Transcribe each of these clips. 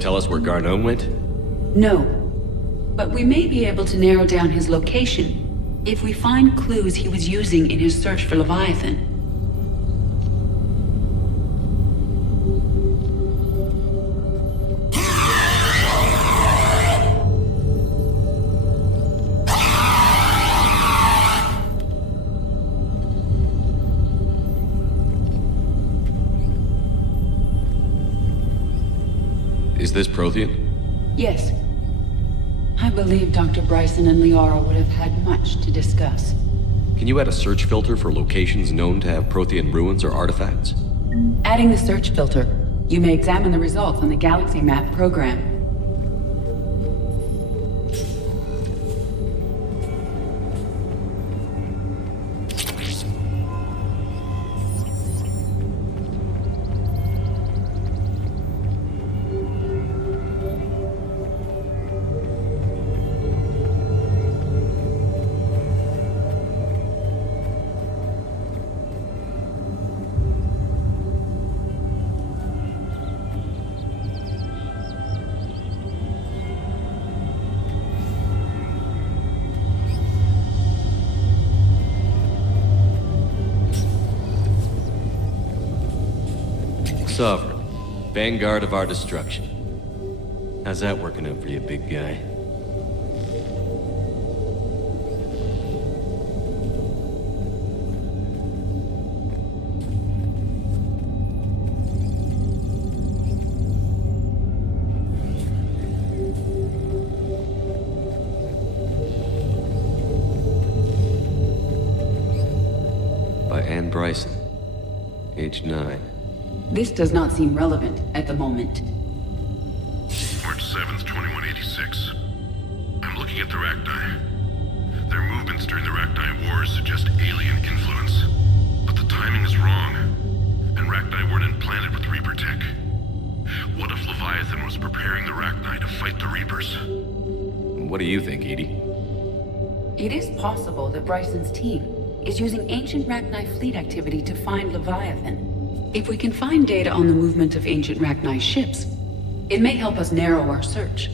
tell us where Garneau went? No. But we may be able to narrow down his location if we find clues he was using in his search for Leviathan. Is this Prothean? Yes. I believe Dr. Bryson and Liara would have had much to discuss. Can you add a search filter for locations known to have Prothean ruins or artifacts? Adding the search filter, you may examine the results on the Galaxy Map program. Sovereign, vanguard of our destruction. How's that working out for you, big guy? By Anne Bryson, age 9. This does not seem relevant at the moment. March 7th, 2186. I'm looking at the Rachni. Their movements during the Rachni Wars suggest alien influence. But the timing is wrong. And Rachni weren't implanted with Reaper tech. What if Leviathan was preparing the Rachni to fight the Reapers? What do you think, Edie? It is possible that Bryson's team is using ancient Rachni fleet activity to find Leviathan. If we can find data on the movement of ancient Rachni ships, it may help us narrow our search.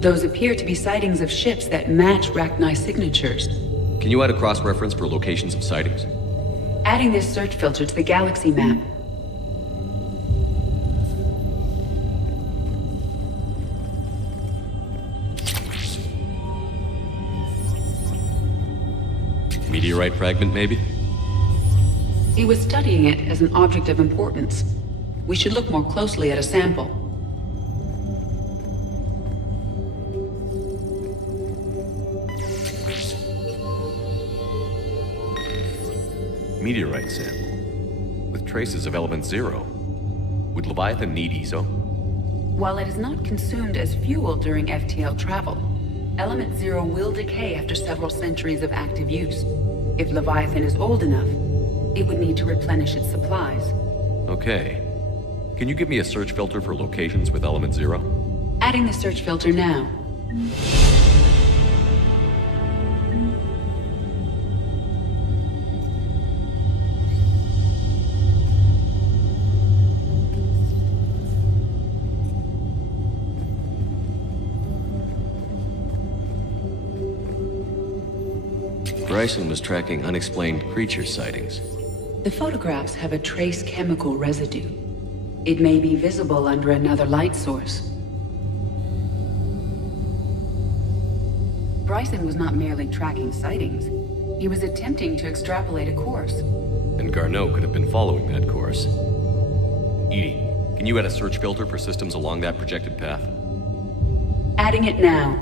Those appear to be sightings of ships that match Rachni signatures. Can you add a cross-reference for locations of sightings? Adding this search filter to the Galaxy Map. Meteorite fragment, maybe? He was studying it as an object of importance. We should look more closely at a sample. Meteorite sample. With traces of element 0. Would Leviathan need ESO? While it is not consumed as fuel during FTL travel, element 0 will decay after several centuries of active use. If Leviathan is old enough, it would need to replenish its supplies. Okay. Can you give me a search filter for locations with element 0? Adding the search filter now. Bryson was tracking unexplained creature sightings. The photographs have a trace chemical residue. It may be visible under another light source. Bryson was not merely tracking sightings. He was attempting to extrapolate a course. And Garneau could have been following that course. Edie, can you add a search filter for systems along that projected path? Adding it now.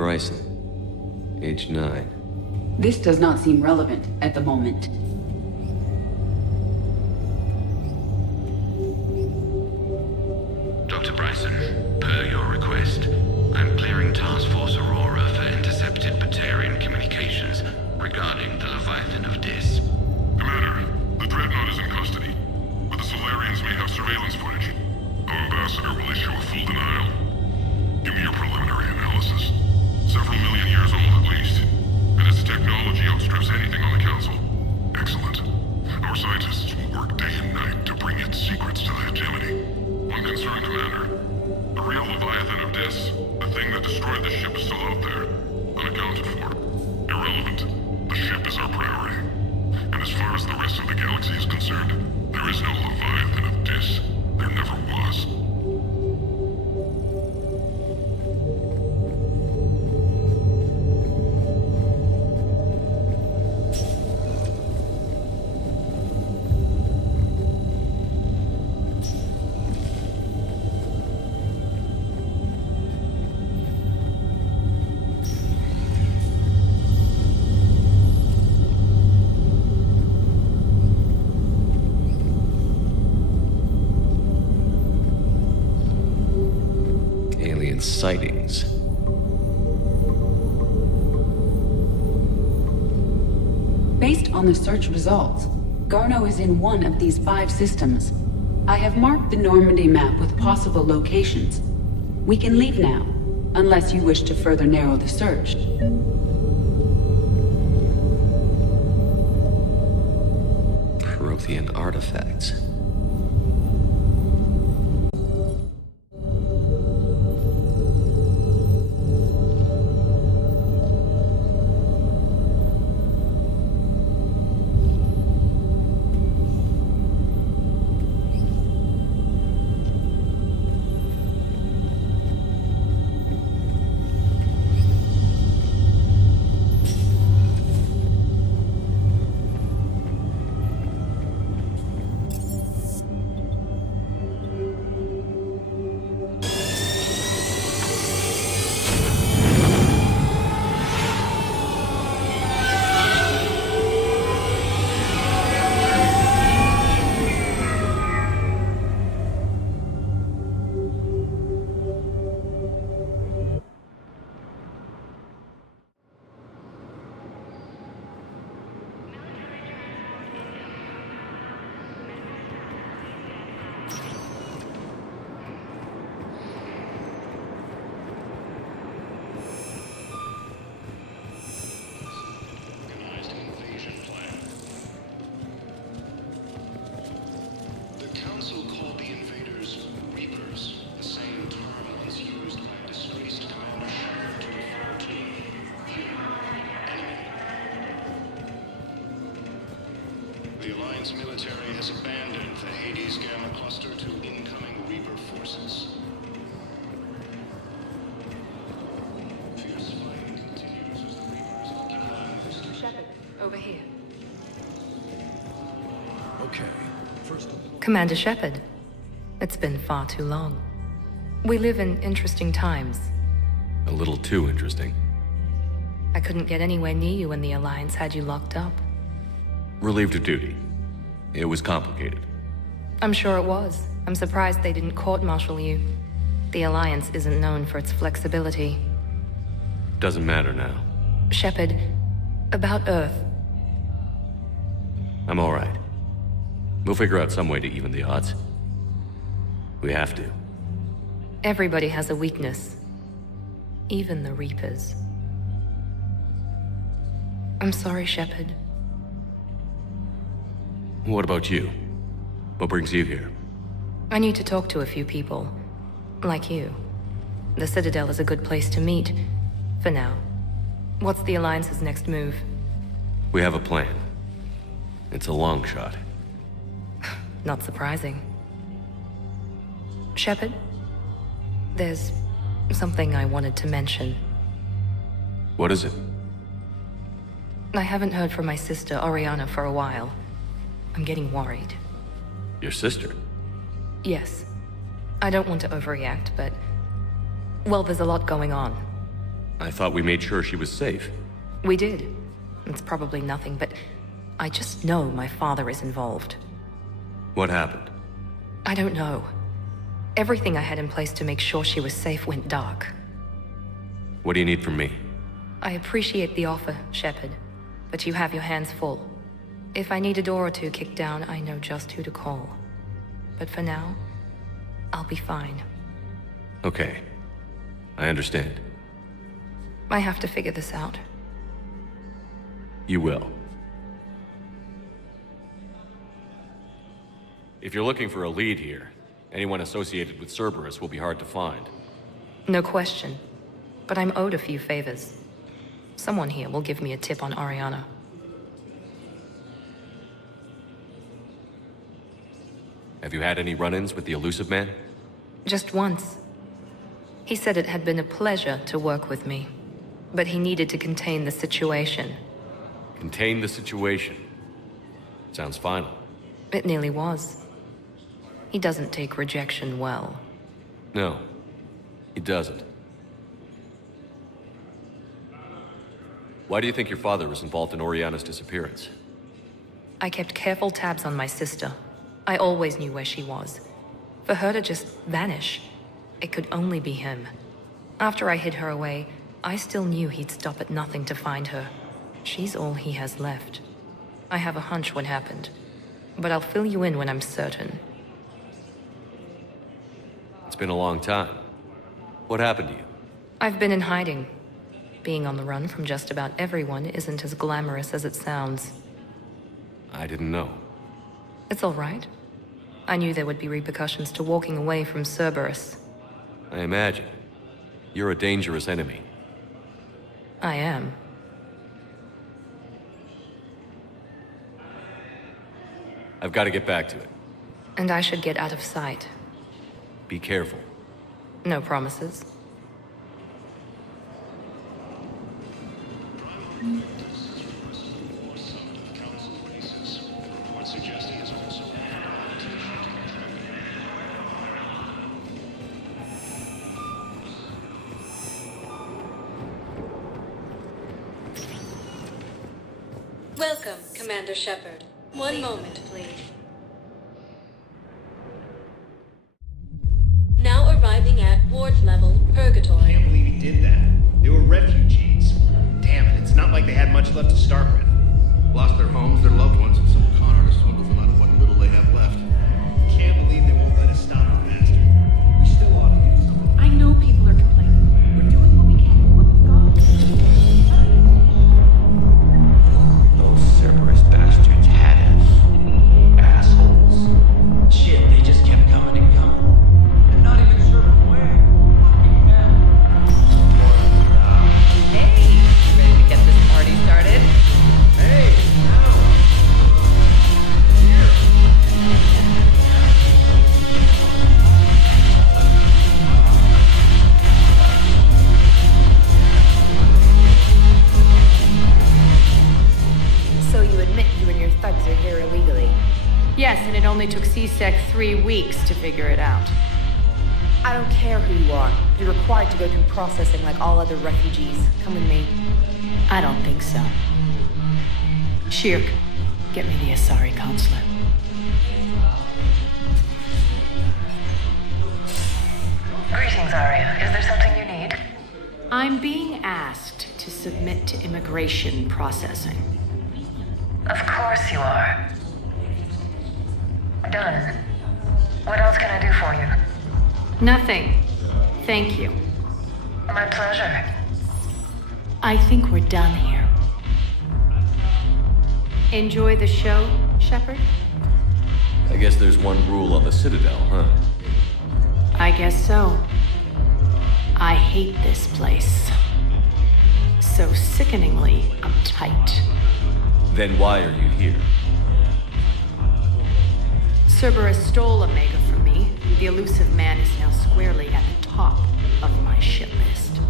Bryson. Age 9. This does not seem relevant at the moment. Dr. Bryson, per your request, I'm clearing Task Force Aurora for intercepted Batarian communications regarding the Leviathan of Dis. Commander, the Dreadnought is in custody, but the Solarians may have surveillance footage. Our ambassador will issue a full denial. Give me your preliminary analysis. Several million years old at least, and its technology outstrips anything on the Council. Excellent. Our scientists will work day and night to bring its secrets to the hegemony. One concern, Commander. The real Leviathan of Dis, the thing that destroyed the ship, is still out there, unaccounted for. Irrelevant. The ship is our priority. And as far as the rest of the galaxy is concerned, there is no Leviathan of Dis. There never was. Sightings. Based on the search results, Garno is in one of these 5 systems. I have marked the Normandy map with possible locations. We can leave now, unless you wish to further narrow the search. Prothean artifacts. The Alliance military has abandoned the Hades Gamma cluster to incoming Reaper forces. Fierce fighting continues as the Reapers occupy. Shepard, over here. Okay, first of all... Commander Shepard, it's been far too long. We live in interesting times. A little too interesting. I couldn't get anywhere near you when the Alliance had you locked up. Relieved of duty. It was complicated. I'm sure it was. I'm surprised they didn't court-martial you. The Alliance isn't known for its flexibility. Doesn't matter now. Shepard, about Earth. I'm all right. We'll figure out some way to even the odds. We have to. Everybody has a weakness. Even the Reapers. I'm sorry, Shepard. What about you? What brings you here? I need to talk to a few people. Like you. The Citadel is a good place to meet. For now. What's the Alliance's next move? We have a plan. It's a long shot. Not surprising. Shepard? There's something I wanted to mention. What is it? I haven't heard from my sister, Oriana, for a while. I'm getting worried. Your sister? Yes. I don't want to overreact, but... well, there's a lot going on. I thought we made sure she was safe. We did. It's probably nothing, but I just know my father is involved. What happened? I don't know. Everything I had in place to make sure she was safe went dark. What do you need from me? I appreciate the offer, Shepard, but you have your hands full. If I need a door or two kicked down, I know just who to call. But for now, I'll be fine. Okay. I understand. I have to figure this out. You will. If you're looking for a lead here, anyone associated with Cerberus will be hard to find. No question. But I'm owed a few favors. Someone here will give me a tip on Ariana. Have you had any run-ins with the Elusive Man? Just once. He said it had been a pleasure to work with me, but he needed to contain the situation. Contain the situation. Sounds final. It nearly was. He doesn't take rejection well. No, he doesn't. Why do you think your father was involved in Oriana's disappearance? I kept careful tabs on my sister. I always knew where she was. For her to just vanish, it could only be him. After I hid her away, I still knew he'd stop at nothing to find her. She's all he has left. I have a hunch what happened, but I'll fill you in when I'm certain. It's been a long time. What happened to you? I've been in hiding. Being on the run from just about everyone isn't as glamorous as it sounds. I didn't know. It's all right. I knew there would be repercussions to walking away from Cerberus. I imagine. You're a dangerous enemy. I am. I've got to get back to it. And I should get out of sight. Be careful. No promises. Welcome, Commander Shepard. One moment, please. Now arriving at ward level I Purgatory. can't believe he did that. They were refugees. Damn it, it's not like they had much left to start with. Lost their homes, their loved ones, and some con artists swindled them out of what little they have left. Can't believe they won't let us stop the bastard. We still ought to do something. I know people are complaining. We're doing what we can with what we've got. Those Cerberus bastards had us. Assholes. Shit, they just kept coming and coming. And not even sure from where. Fucking hell. Hey, ready to get this party started? Hey, now. Here. So you admit you and your thugs are here illegally? Yes, and it only took C-Sec 3 weeks to figure it out. I don't care who you are. You're required to go through processing like all other refugees. Come with me. I don't think so. Shirk, get me the Asari consulate. Greetings, Arya. Is there something you need? I'm being asked to submit to immigration processing. Of course you are. Done. What else can I do for you? Nothing. Thank you. My pleasure. I think we're done here. Enjoy the show, Shepard? I guess there's one rule on the Citadel, huh? I guess so. I hate this place. So sickeningly uptight. Then why are you here? Cerberus stole Omega from me. The Elusive Man is now squarely at the top of my shit list.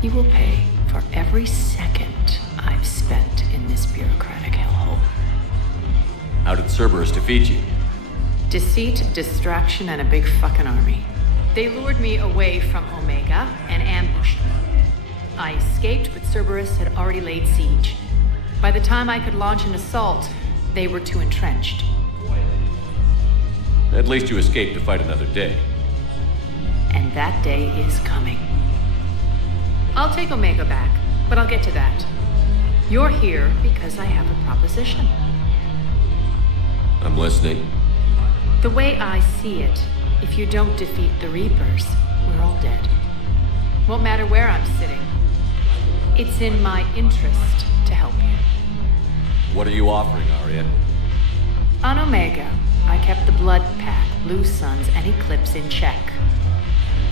He will pay for every second I've spent in this bureaucratic hellhole. How did Cerberus defeat you? Deceit, distraction, and a big fucking army. They lured me away from Omega and ambushed me. I escaped, but Cerberus had already laid siege. By the time I could launch an assault, they were too entrenched. At least you escaped to fight another day. And that day is coming. I'll take Omega back, but I'll get to that. You're here because I have a proposition. I'm listening. The way I see it, if you don't defeat the Reapers, we're all dead. Won't matter where I'm sitting. It's in my interest to help you. What are you offering, Arya? On Omega, I kept the Blood Pack, Blue Suns, and Eclipse in check.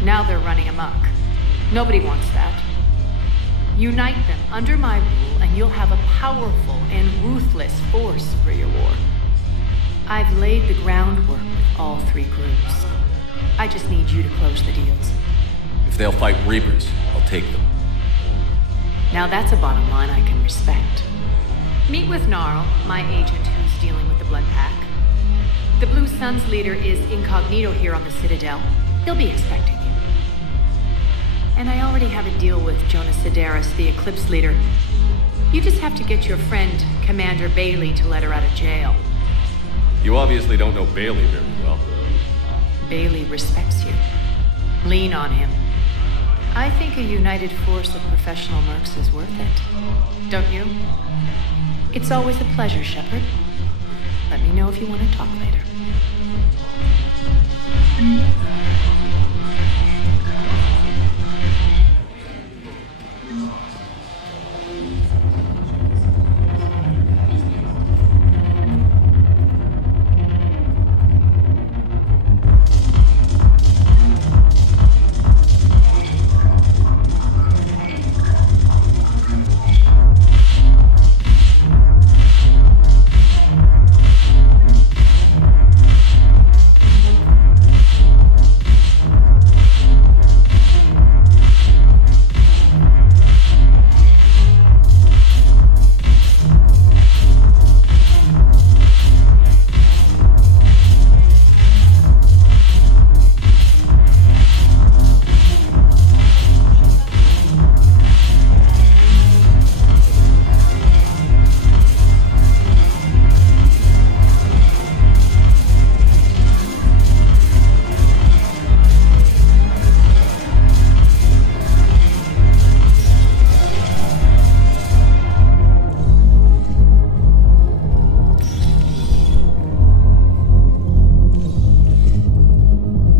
Now they're running amok. Nobody wants that. Unite them under my rule, and you'll have a powerful and ruthless force for your war. I've laid the groundwork with all three groups. I just need you to close the deals. If they'll fight Reapers, I'll take them. Now that's a bottom line I can respect. Meet with Gnarl, my agent who's dealing with the Blood Pack. The Blue Suns leader is incognito here on the Citadel. He'll be expecting you. And I already have a deal with Jonas Sidaris, the Eclipse leader. You just have to get your friend, Commander Bailey, to let her out of jail. You obviously don't know Bailey very well. Bailey respects you. Lean on him. I think a united force of professional mercs is worth it. Don't you? It's always a pleasure, Shepard. Let me know if you want to talk later.